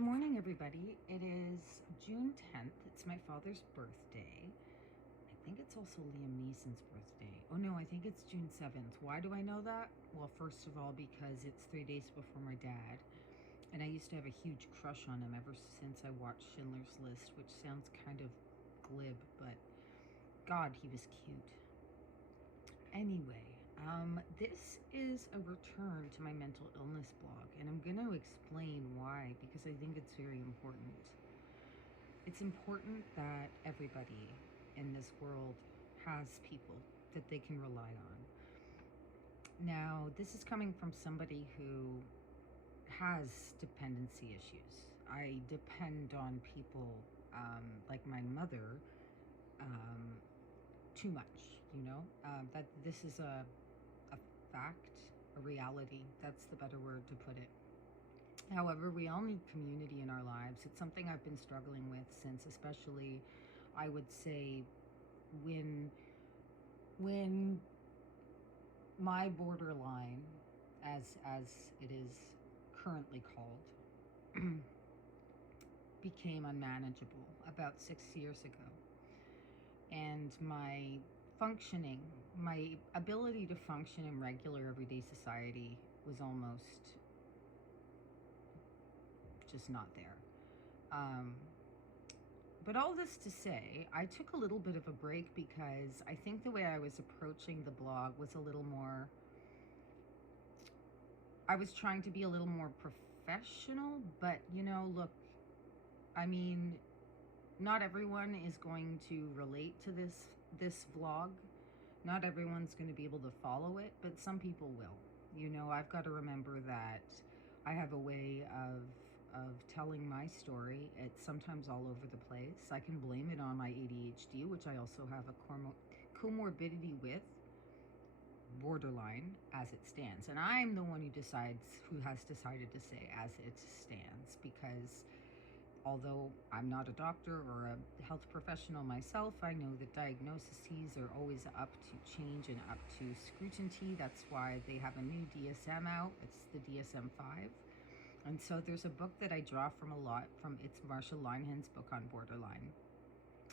morning, everybody. It is June 10th. It's my father's birthday. I think it's also Liam Neeson's birthday. Oh no, I think it's June 7th. Why do I know that? Well, first of all, because it's 3 days before my dad. And I used to have a huge crush on him ever since I watched Schindler's List, which sounds kind of glib, but God, he was cute. Anyway, this is a return to my mental illness blog, and I'm going to explain why, because I think it's very important. It's important that everybody in this world has people that they can rely on. Now, this is coming from somebody who has dependency issues. I depend on people like my mother too much, that this is a fact, a reality. That's the better word to put it. However, we all need community in our lives. It's something I've been struggling with since, especially, I would say, when my borderline, as it is currently called, became unmanageable about 6 years ago. And my ability to function in regular everyday society was almost just not there. But all this to say, I took a little bit of a break because I think the way I was approaching the blog was a little more, I was trying to be a little more professional, but look, I mean, not everyone is going to relate to this vlog. Not everyone's going to be able to follow it, but some people will. I've got to remember that I have a way of telling my story. It's sometimes all over the place. I can blame it on my ADHD, which I also have a comorbidity with, borderline as it stands. And I'm the one who has decided to say as it stands, because although I'm not a doctor or a health professional myself, I know that diagnoses are always up to change and up to scrutiny. That's why they have a new DSM out. It's the DSM-5. And so there's a book that I draw from a lot from, it's Marsha Linehan's book on borderline.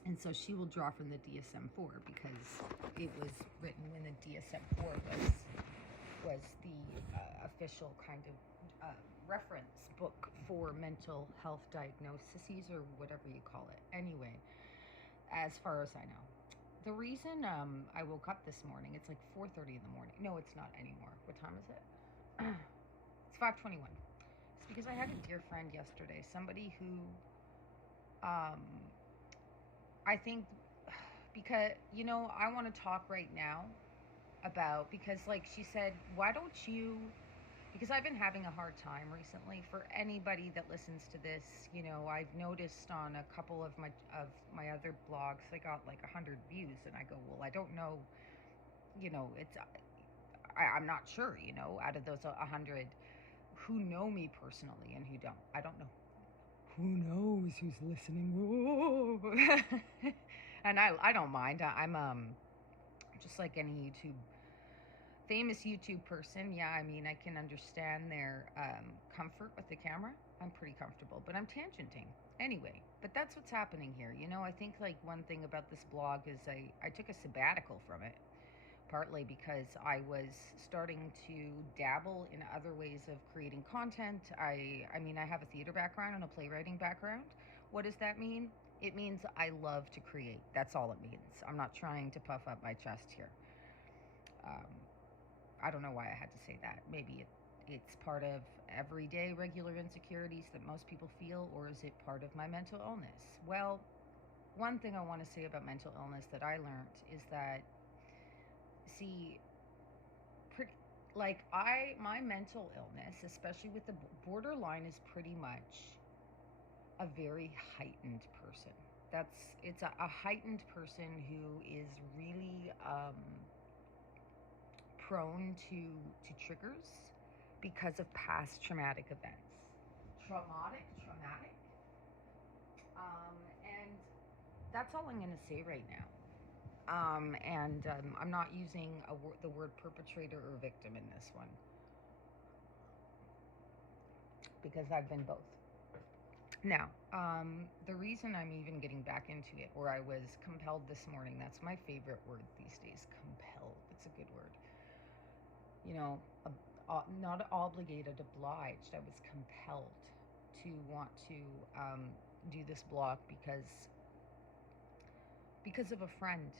And so she will draw from the DSM-4 because it was written when the DSM-4 was the official kind of reference book for mental health diagnoses, or whatever you call it. Anyway, as far as I know. The reason I woke up this morning, it's like 4:30 in the morning. No, it's not anymore. What time is it? It's 5:21. It's because I had a dear friend yesterday, somebody who I think, because, I want to talk right now about, because like she said, why don't you, because I've been having a hard time recently. For anybody that listens to this, I've noticed on a couple of my other blogs, I got like 100 views, and I go, well, I don't know, I'm not sure, out of those 100, who know me personally and who don't. I don't know. Who knows who's listening? Whoa. And I don't mind. I'm just like any famous YouTube person. Yeah, I mean, I can understand their comfort with the camera. I'm pretty comfortable, but I'm tangenting. Anyway, but that's what's happening here. I think like one thing about this blog is I took a sabbatical from it, partly because I was starting to dabble in other ways of creating content. I mean, I have a theater background and a playwriting background. What does that mean? It means I love to create. That's all it means. I'm not trying to puff up my chest here. I don't know why I had to say that. Maybe it's part of everyday regular insecurities that most people feel, or is it part of my mental illness? Well, one thing I want to say about mental illness that I learned is that, see, my mental illness, especially with the borderline, is pretty much a very heightened person. It's a heightened person who is really prone to triggers because of past traumatic events. Traumatic. And that's all I'm going to say right now. I'm not using the word perpetrator or victim in this one, because I've been both. Now, the reason I'm even getting back into it, or I was compelled this morning, that's my favorite word these days, compelled. It's a good word. You know, not obligated, obliged. I was compelled to want to um, do this blog because of a friend,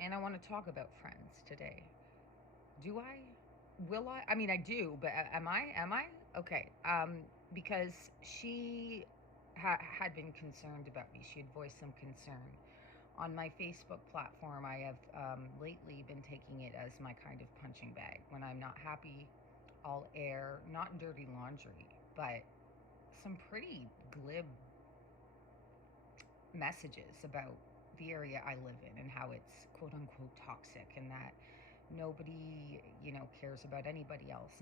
and I want to talk about friends today. Do I? Will I? I mean, I do, but am I? Am I? Okay. Because she had been concerned about me. She had voiced some concern. On my Facebook platform, I have lately been taking it as my kind of punching bag. When I'm not happy, I'll air not dirty laundry, but some pretty glib messages about the area I live in and how it's quote unquote toxic, and that nobody, cares about anybody else.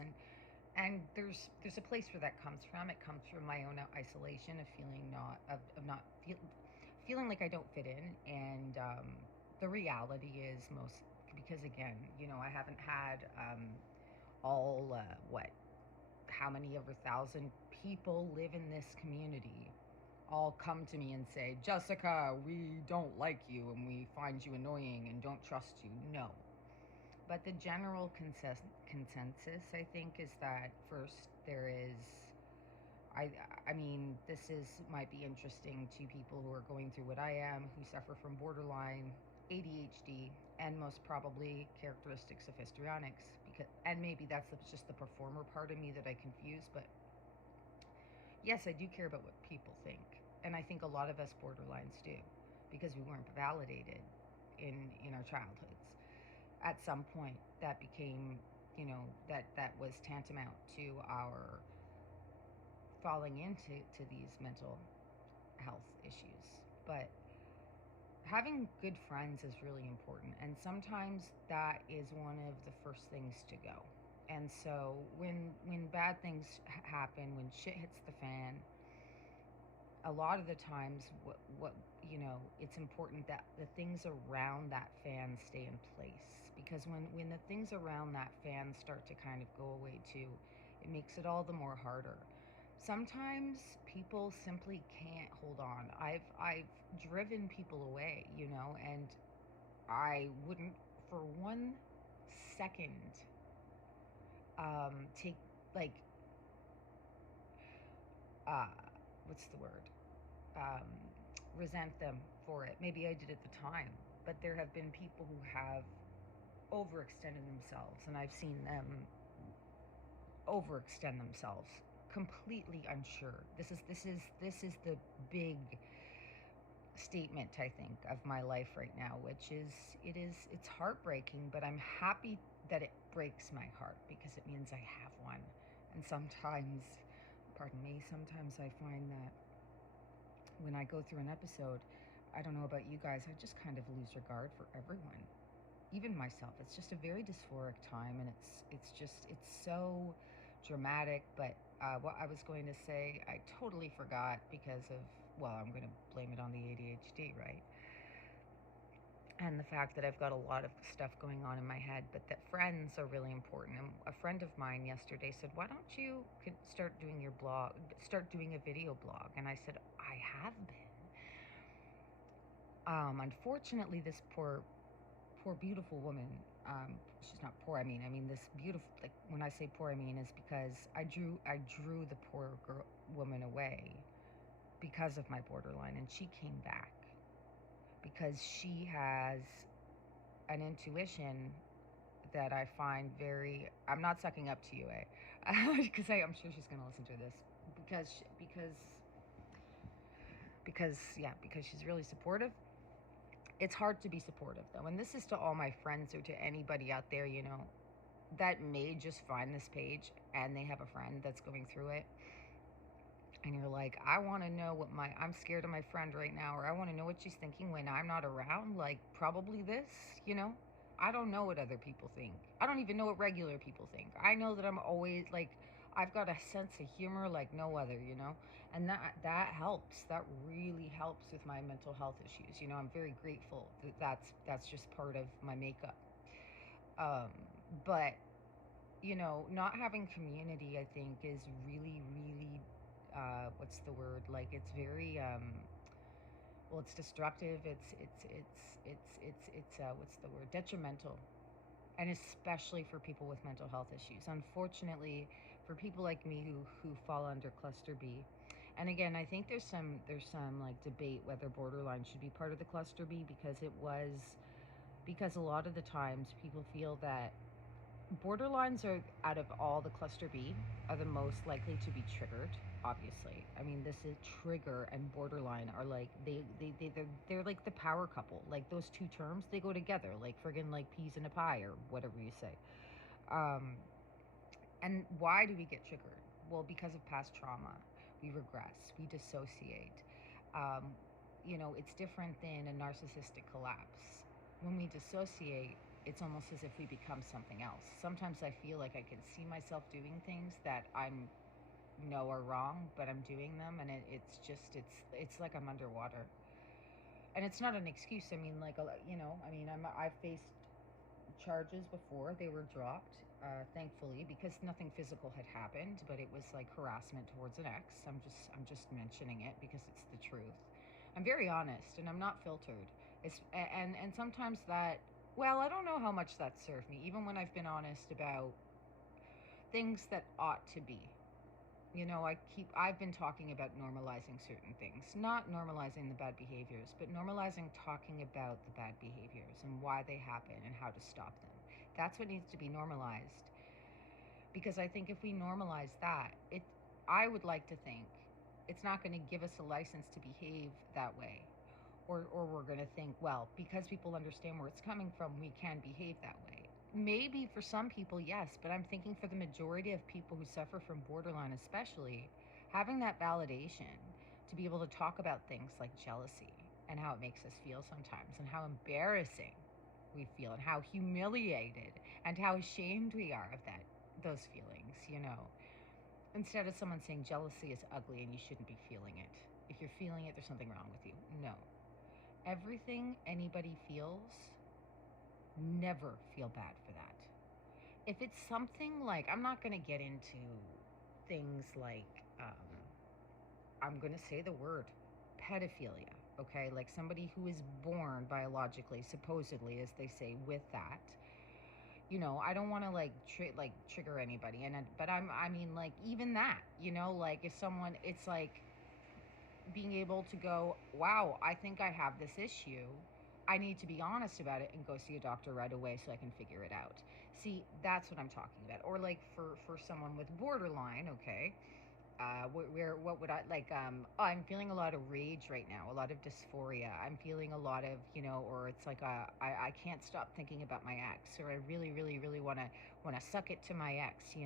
And there's a place where that comes from. It comes from my own isolation of feeling not of not feeling like I don't fit in. And the reality is, most because again, I haven't had all what how many over thousand people live in this community all come to me and say, Jessica, we don't like you and we find you annoying and don't trust you. No. But the general consensus, I think, is that first there is, I, I mean, this is might be interesting to people who are going through what I am, who suffer from borderline, ADHD, and most probably characteristics of histrionics. And maybe that's just the performer part of me that I confuse. But yes, I do care about what people think, and I think a lot of us borderlines do, because we weren't validated in our childhoods. At some point that became, that was tantamount to our falling into these mental health issues. But having good friends is really important, and sometimes that is one of the first things to go. And so when bad things happen, when shit hits the fan, a lot of the times what it's important that the things around that fan stay in place, because when the things around that fan start to kind of go away too, it makes it all the more harder. Sometimes people simply can't hold on. I've driven people away, and I wouldn't for 1 second take, like, uh what's the word, um, resent them for it. Maybe I did at the time, but there have been people who have overextended themselves, and I've seen them overextend themselves, completely unsure. This is the big statement, I think, of my life right now, which is it's heartbreaking, but I'm happy that it breaks my heart, because it means I have one. And sometimes, pardon me, sometimes I find that when I go through an episode, I don't know about you guys, I just kind of lose regard for everyone, even myself. It's just a very dysphoric time, and it's so dramatic. But what I was going to say, I totally forgot because of, well, I'm going to blame it on the ADHD, right? And the fact that I've got a lot of stuff going on in my head, but that friends are really important. And a friend of mine yesterday said, "Why don't you start doing your blog, start doing a video blog?" And I said, "I have been. Unfortunately, this poor beautiful woman. She's not poor. I mean this beautiful. Like, when I say poor, I mean is because I drew the poor woman away because of my borderline, and she came back because she has an intuition that I find very. I'm not sucking up to you, because I'm sure she's gonna listen to this, because she's really supportive. It's hard to be supportive though, and this is to all my friends or to anybody out there, that may just find this page and they have a friend that's going through it, and you're like, I want to know I'm scared of my friend right now, or I want to know what she's thinking when I'm not around, like, probably this, I don't know what other people think. I don't even know what regular people think. I know that I'm always like, I've got a sense of humor like no other, and that helps. That really helps with my mental health issues. I'm very grateful that that's just part of my makeup. Um, but not having community, I think, is really, really what's the word? Like it's very well, it's destructive. It's what's the word? Detrimental, and especially for people with mental health issues. Unfortunately, for people like me who fall under cluster B, and again, I think there's some like debate whether borderline should be part of the cluster B because a lot of the times people feel that borderlines are out of all the cluster B are the most likely to be triggered. Obviously, I mean this is trigger and borderline are like they're like the power couple. Like those two terms, they go together like friggin' like peas in a pie or whatever you say. Um, and why do we get triggered? Well, because of past trauma, we regress, we dissociate. Um, it's different than a narcissistic collapse. When we dissociate, it's almost as if we become something else. Sometimes I feel like I can see myself doing things that I'm know are wrong, but I'm doing them, and it's like I'm underwater. And it's not an excuse. I mean, like I mean, I've faced charges before. They were dropped, thankfully, because nothing physical had happened, but it was like harassment towards an ex. I'm just mentioning it because it's the truth. I'm very honest, and I'm not filtered. And sometimes that, well, I don't know how much that served me, even when I've been honest about things that ought to be. I've been talking about normalizing certain things, not normalizing the bad behaviors, but normalizing talking about the bad behaviors and why they happen and how to stop them. That's what needs to be normalized, because I think if we normalize that, I would like to think it's not going to give us a license to behave that way. Or we're going to think, well, because people understand where it's coming from, we can behave that way. Maybe for some people, yes, but I'm thinking for the majority of people who suffer from borderline, especially, having that validation to be able to talk about things like jealousy and how it makes us feel sometimes, and how embarrassing we feel, and how humiliated and how ashamed we are of those feelings. Instead of someone saying jealousy is ugly and you shouldn't be feeling it. If you're feeling it, there's something wrong with you. No. Everything anybody feels, never feel bad for that. If it's something like, I'm not going to get into things like, I'm going to say the word pedophilia, okay? Like somebody who is born biologically, supposedly, as they say, with that. I don't want to like trigger anybody, but I mean, like, even that, like if someone, it's like being able to go, wow, I think I have this issue. I need to be honest about it and go see a doctor right away so I can figure it out. See, that's what I'm talking about. Or like for someone with borderline, okay, what would I like? Oh, I'm feeling a lot of rage right now, a lot of dysphoria. I'm feeling a lot of, or it's like I can't stop thinking about my ex, or I really, really, really want to suck it to my ex.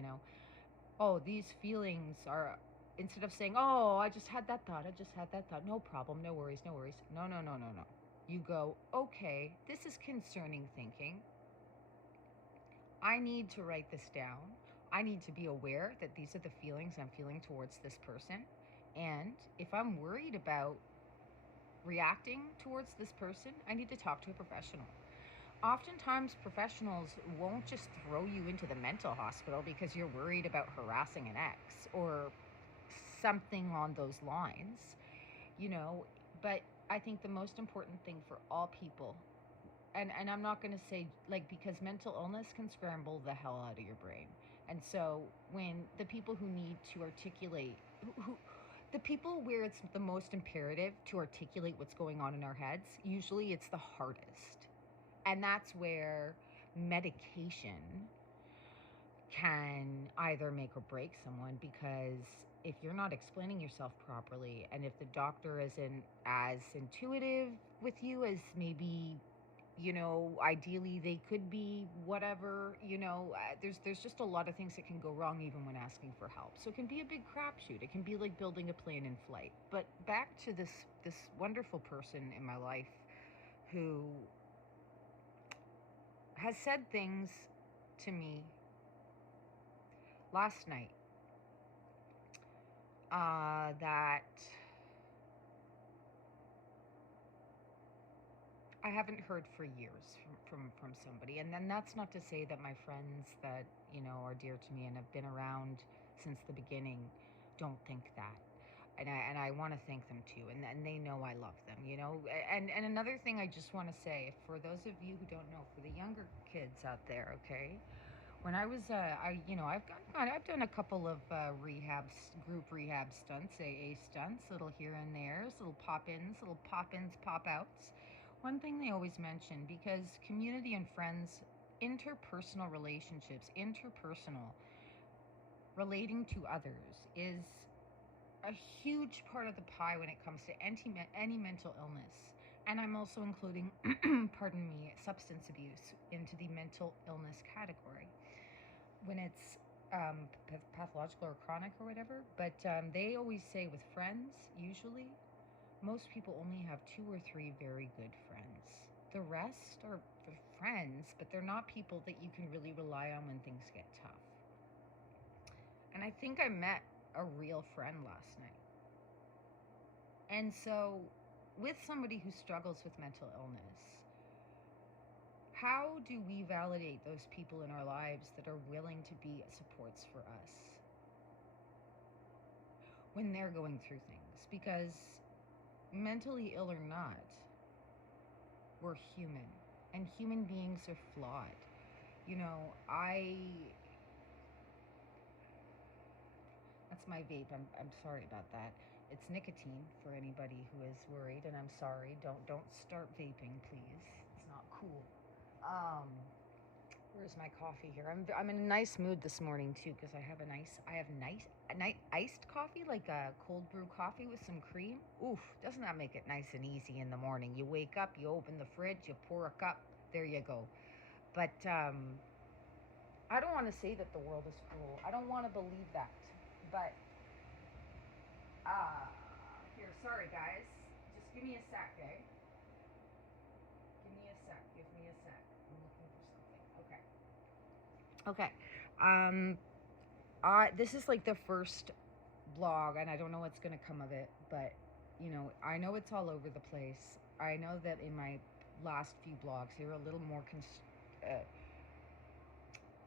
Oh, these feelings are, instead of saying, oh, I just had that thought, no problem, no worries, no worries. No, no, no, no, no. You go, okay, this is concerning thinking. I need to write this down. I need to be aware that these are the feelings I'm feeling towards this person. And if I'm worried about reacting towards this person, I need to talk to a professional. Oftentimes, professionals won't just throw you into the mental hospital because you're worried about harassing an ex or something on those lines, you know. But I think the most important thing for all people, and I'm not going to say, like, because mental illness can scramble the hell out of your brain. And so when the people who need to articulate, the people where it's the most imperative to articulate what's going on in our heads, usually it's the hardest. And that's where medication can either make or break someone, because if you're not explaining yourself properly, and if the doctor isn't as intuitive with you as maybe, ideally they could be, whatever, there's just a lot of things that can go wrong even when asking for help. So it can be a big crapshoot. It can be like building a plane in flight. But back to this wonderful person in my life who has said things to me last night that I haven't heard for years from somebody. And then that's not to say that my friends that, are dear to me and have been around since the beginning don't think that. And I want to thank them too, and they know I love them, you know. And another thing I just want to say, for those of you who don't know, for the younger kids out there, okay, when I was, I've done a couple of group rehab stunts, AA stunts, little here and there's, little pop-ins, pop-outs. One thing they always mention, because community and friends, interpersonal relationships, interpersonal, relating to others is a huge part of the pie when it comes to any mental illness. And I'm also including, pardon me, substance abuse into the mental illness category when it's pathological or chronic or whatever. But they always say with friends, usually, most people only have 2 or 3 very good friends. The rest are friends, but they're not people that you can really rely on when things get tough. And I think I met a real friend last night. And so, with somebody who struggles with mental illness, how do we validate those people in our lives that are willing to be supports for us when they're going through things? Because mentally ill or not, we're human, and human beings are flawed. You know, that's my vape. I'm sorry about that. It's nicotine for anybody who is worried, and I'm sorry. Don't start vaping, please. It's not cool. Um, Where's my coffee here? I'm in a nice mood this morning too, because I have iced coffee, like a cold brew coffee with some cream. Oof, doesn't that make it nice and easy in the morning? You wake up, you open the fridge, you pour a cup, there you go. But I don't want to say that the world is cruel. I don't want to believe that. But here, sorry guys, just give me a sec, okay? Give me a sec. I'm looking for something. Okay. This is like the first blog, and I don't know what's gonna come of it, but you know, I know it's all over the place. I know that in my last few blogs, they were a little more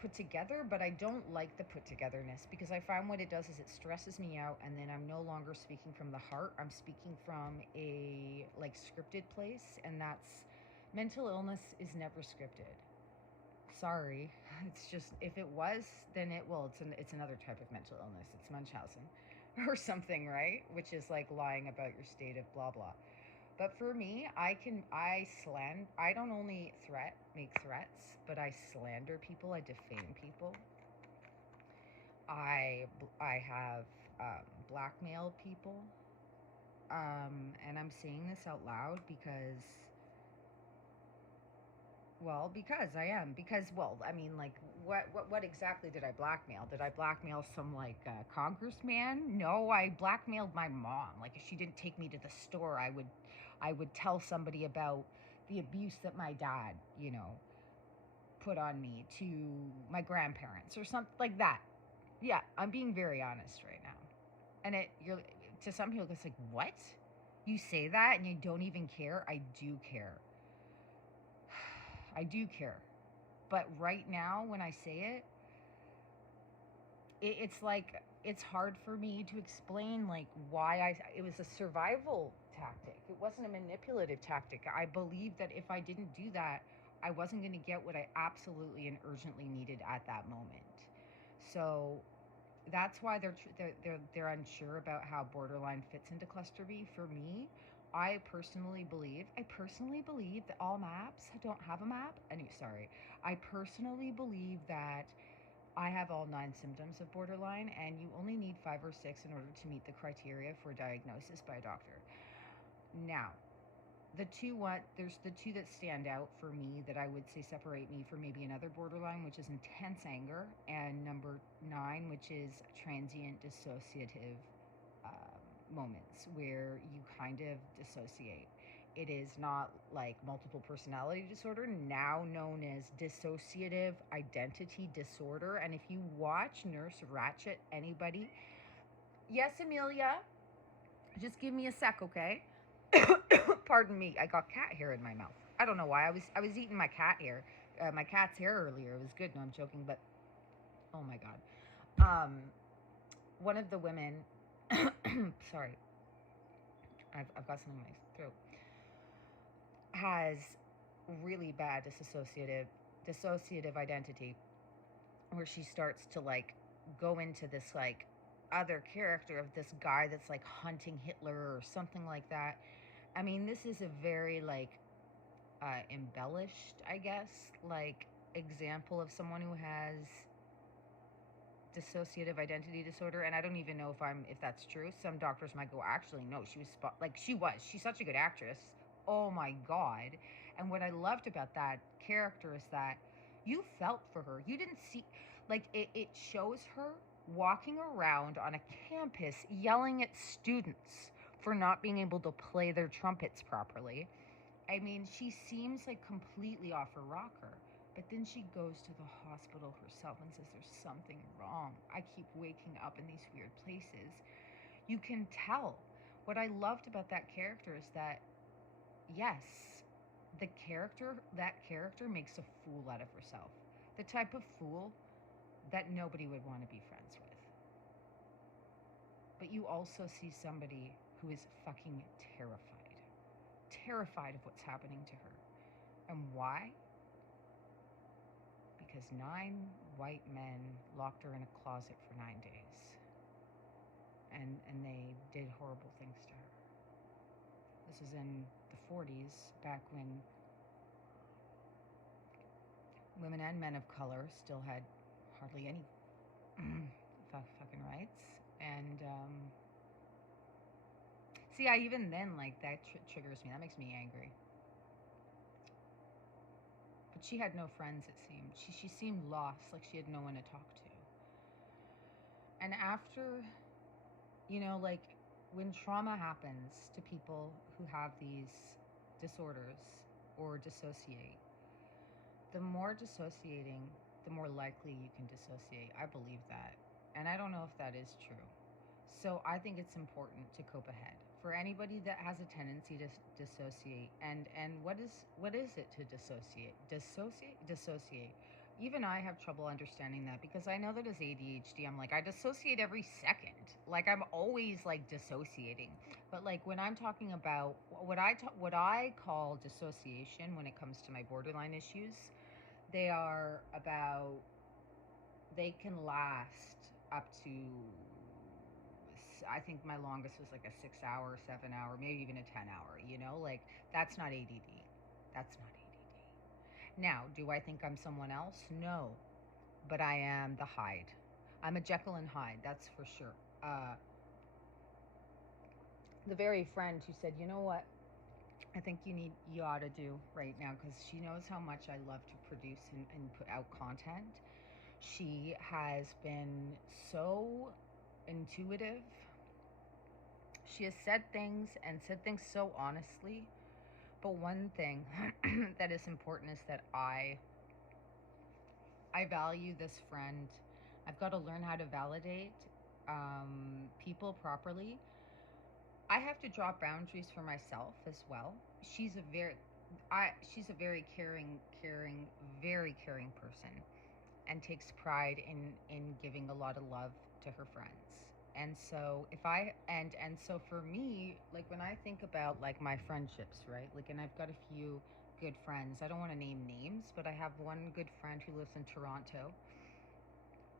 put together, but I don't like the put togetherness, because I find what it does is it stresses me out, and then I'm no longer speaking from the heart. I'm speaking from a like scripted place, and that's mental illness is never scripted. Sorry, it's just, if it was, then it's another type of mental illness. It's Munchausen or something, right? Which is like lying about your state of blah blah. But for me, I don't only make threats, but I slander people, I defame people. I have blackmailed people. And I'm saying this out loud because I am. Because, well, I mean, like, what exactly did I blackmail? Did I blackmail some, like, congressman? No, I blackmailed my mom. Like, if she didn't take me to the store, I would tell somebody about the abuse that my dad, put on me, to my grandparents or something like that. Yeah, I'm being very honest right now. And to some people, it's like, what? You say that and you don't even care? I do care. I do care. But right now, when I say it's like, it's hard for me to explain, like, why it was a survival tactic. It wasn't a manipulative tactic. I believed that if I didn't do that, I wasn't going to get what I absolutely and urgently needed at that moment. So that's why they're unsure about how borderline fits into cluster B. For me, I personally believe that all maps don't have a map. I personally believe that I have all 9 symptoms of borderline, and you only need 5 or 6 in order to meet the criteria for diagnosis by a doctor. Now, there's the two that stand out for me that I would say separate me from maybe another borderline, which is intense anger, and number 9, which is transient dissociative moments where you kind of dissociate. It is not like multiple personality disorder, now known as dissociative identity disorder. And if you watch Nurse Ratched, anybody, yes, Amelia, just give me a sec, okay? Pardon me, I got cat hair in my mouth. I don't know why. I was eating my cat's hair earlier. It was good. No, I'm joking, but oh my god. One of the women sorry, I've got something in my throat, has really bad dissociative identity, where she starts to like go into this like other character of this guy that's like hunting Hitler or something like that. I mean, this is a very like embellished, I guess, like example of someone who has dissociative identity disorder, and I don't even know if that's true. Some doctors might go, actually no, she was she's such a good actress, oh my god. And what I loved about that character is that you felt for her. You didn't see, like, it shows her walking around on a campus yelling at students for not being able to play their trumpets properly. I mean, she seems like completely off her rocker. But then she goes to the hospital herself and says, there's something wrong. I keep waking up in these weird places. You can tell. What I loved about that character is that, yes, that character makes a fool out of herself. The type of fool that nobody would want to be friends with. But you also see somebody who is fucking terrified. Terrified of what's happening to her. And why? Because 9 white men locked her in a closet for 9 days. And they did horrible things to her. This was in the 40s, back when women and men of color still had hardly any fucking rights. And see, I even then, like, that triggers me. That makes me angry. But she had no friends, it seemed. She seemed lost, like she had no one to talk to. And after, like, when trauma happens to people who have these disorders or dissociate, the more dissociating, the more likely you can dissociate. I believe that. And I don't know if that is true. So I think it's important to cope ahead. For anybody that has a tendency to dissociate, and what is it to dissociate? Dissociate. Even I have trouble understanding that, because I know that as ADHD, I'm like, I dissociate every second. Like, I'm always like dissociating. But like, when I'm talking about what I call dissociation when it comes to my borderline issues, they are about, they can last up to, I think my longest was like a 6 hour, 7 hour, maybe even a 10 hour, like, that's not ADD. That's not ADD. Now, do I think I'm someone else? No, but I am the Hyde. I'm a Jekyll and Hyde, that's for sure. The very friend who said, you know what, I think you ought to do right now, because she knows how much I love to produce and put out content. She has been so intuitive. She has said things so honestly. But one thing that is important is that I value this friend. I've got to learn how to validate people properly. I have to draw boundaries for myself as well. She's a very she's a very caring, very caring person, and takes pride in giving a lot of love to her friends. And so if I and so for me, like, when I think about like my friendships, right? Like, and I've got a few good friends. I don't want to name names, but I have one good friend who lives in Toronto,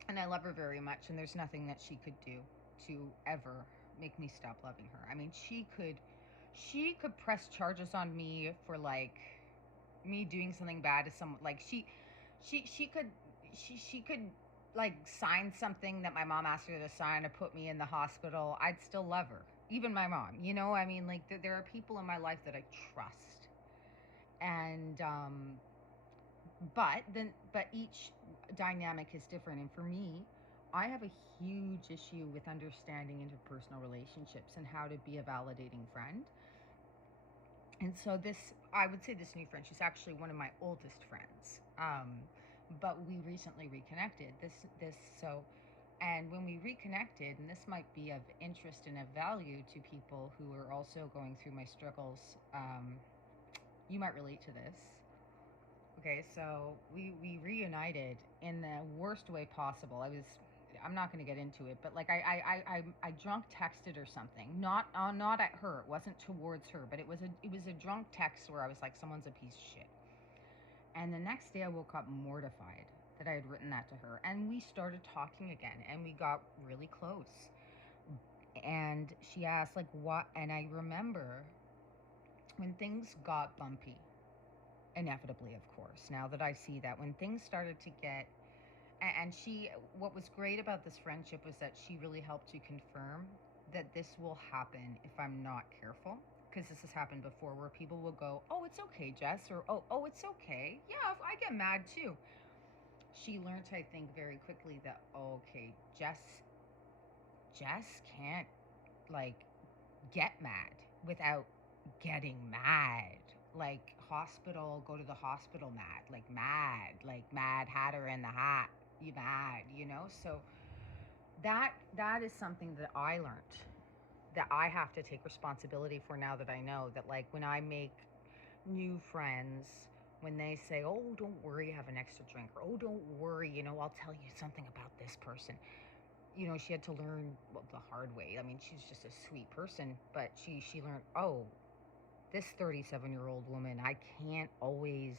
and I love her very much, and there's nothing that she could do to ever make me stop loving her. I mean, she could press charges on me for like me doing something bad to someone. Like, she could like sign something that my mom asked her to sign to put me in the hospital. I'd still love her, even my mom. I mean, like, there are people in my life that I trust, and but each dynamic is different. And for me, I have a huge issue with understanding interpersonal relationships and how to be a validating friend. And so I would say this new friend, she's actually one of my oldest friends. But we recently reconnected. And when we reconnected, and this might be of interest and of value to people who are also going through my struggles, you might relate to this. Okay, so we reunited in the worst way possible. I'm not going to get into it, but like I drunk texted or something, not at her. It wasn't towards her, but it was a drunk text where I was like, someone's a piece of shit. And the next day I woke up mortified that I had written that to her, and we started talking again, and we got really close. And she asked like what, and I remember when things got bumpy, inevitably, of course. Now that I see that when things started to get, and she, what was great about this friendship was that she really helped to confirm that this will happen if I'm not careful. Because this has happened before where people will go, oh, it's okay, Jess, or oh, it's okay. Yeah, I get mad too. She learned, I think, very quickly that, okay, Jess can't like get mad without getting mad. Like hospital, go to the hospital mad, like mad hatter in the hat, you mad, So that is something that I learned that I have to take responsibility for now that I know that, like, when I make new friends, when they say, oh, don't worry, have an extra drink, or oh, don't worry, I'll tell you something about this person. She had to learn, well, the hard way. I mean, she's just a sweet person, but she learned, oh, this 37-year-old woman, I can't always,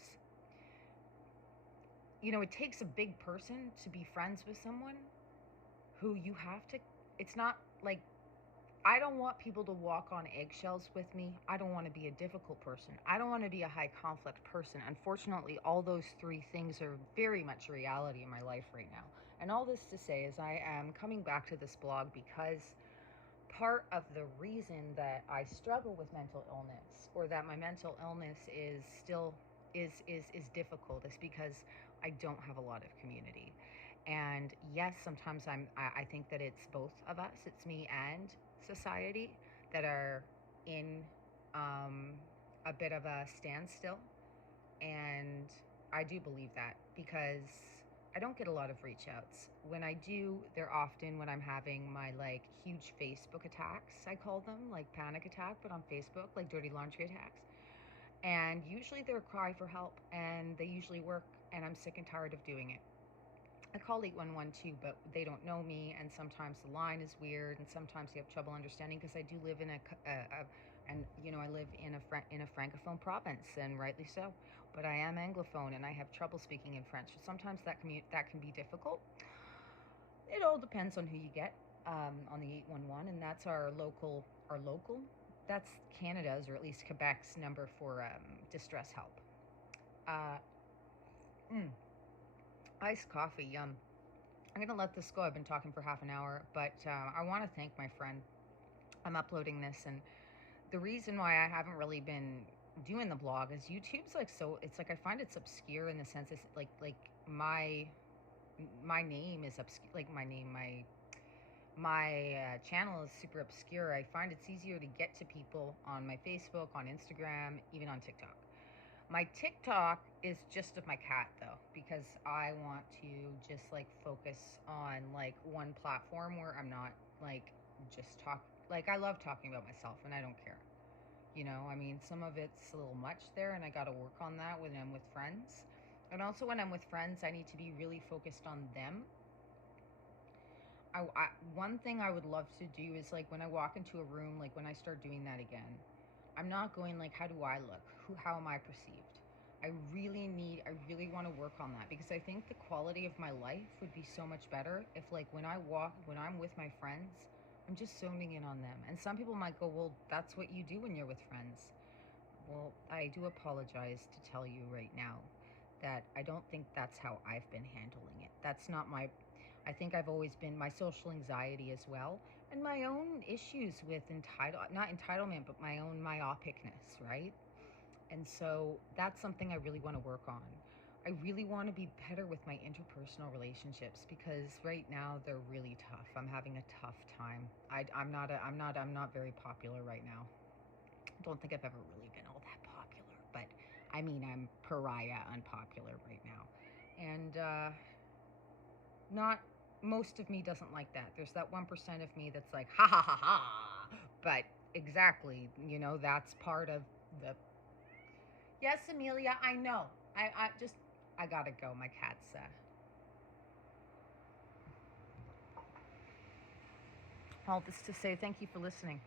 it takes a big person to be friends with someone who you have to, it's not like, I don't want people to walk on eggshells with me. I don't want to be a difficult person. I don't want to be a high conflict person. Unfortunately, all those three things are very much a reality in my life right now. And all this to say is I am coming back to this blog because part of the reason that I struggle with mental illness, or that my mental illness is still is difficult, is because I don't have a lot of community. And yes, sometimes I think that it's both of us, it's me and society, that are in a bit of a standstill. And I do believe that because I don't get a lot of reach outs. When I do, they're often when I'm having my like huge Facebook attacks, I call them, like panic attack, but on Facebook, like dirty laundry attacks. And usually they're a cry for help, and they usually work, and I'm sick and tired of doing it. I call 811 too, but they don't know me, and sometimes the line is weird, and sometimes they have trouble understanding because I do live in and I live in a francophone province, and rightly so. But I am anglophone, and I have trouble speaking in French. So sometimes that can be difficult. It all depends on who you get on the 811, and that's our local. That's Canada's, or at least Quebec's, number for distress help. Uh, mm, Iced coffee, yum. I'm going to let this go. I've been talking for half an hour, but I want to thank my friend. I'm uploading this, and the reason why I haven't really been doing the blog is YouTube's like, so it's like I find it's obscure in the sense it's like my name is obscure, like my channel is super obscure. I find it's easier to get to people on my Facebook, on Instagram, even on TikTok. My TikTok is just of my cat though, because I want to just like focus on like one platform where I'm not like just like I love talking about myself and I don't care. I mean, some of it's a little much there, and I got to work on that when I'm with friends. And also when I'm with friends, I need to be really focused on them. One thing I would love to do is like when I walk into a room, like when I start doing that again, I'm not going like, how do I look? How am I perceived? I really want to work on that, because I think the quality of my life would be so much better if like when I'm with my friends, I'm just zoning in on them. And some people might go, well, that's what you do when you're with friends. Well, I do apologize to tell you right now that I don't think that's how I've been handling it. That's not I think I've always been my social anxiety as well, and my own issues with not entitlement, but my own myopicness, right? And so that's something I really want to work on. I really want to be better with my interpersonal relationships, because right now they're really tough. I'm having a tough time. I'm not very popular right now. I don't think I've ever really been all that popular, but I mean, I'm pariah unpopular right now. And not most of me doesn't like that. There's that 1% of me that's like, ha ha ha ha. But exactly, that's part of the. Yes, Amelia, I know. I gotta go. My cat's All this to say, thank you for listening.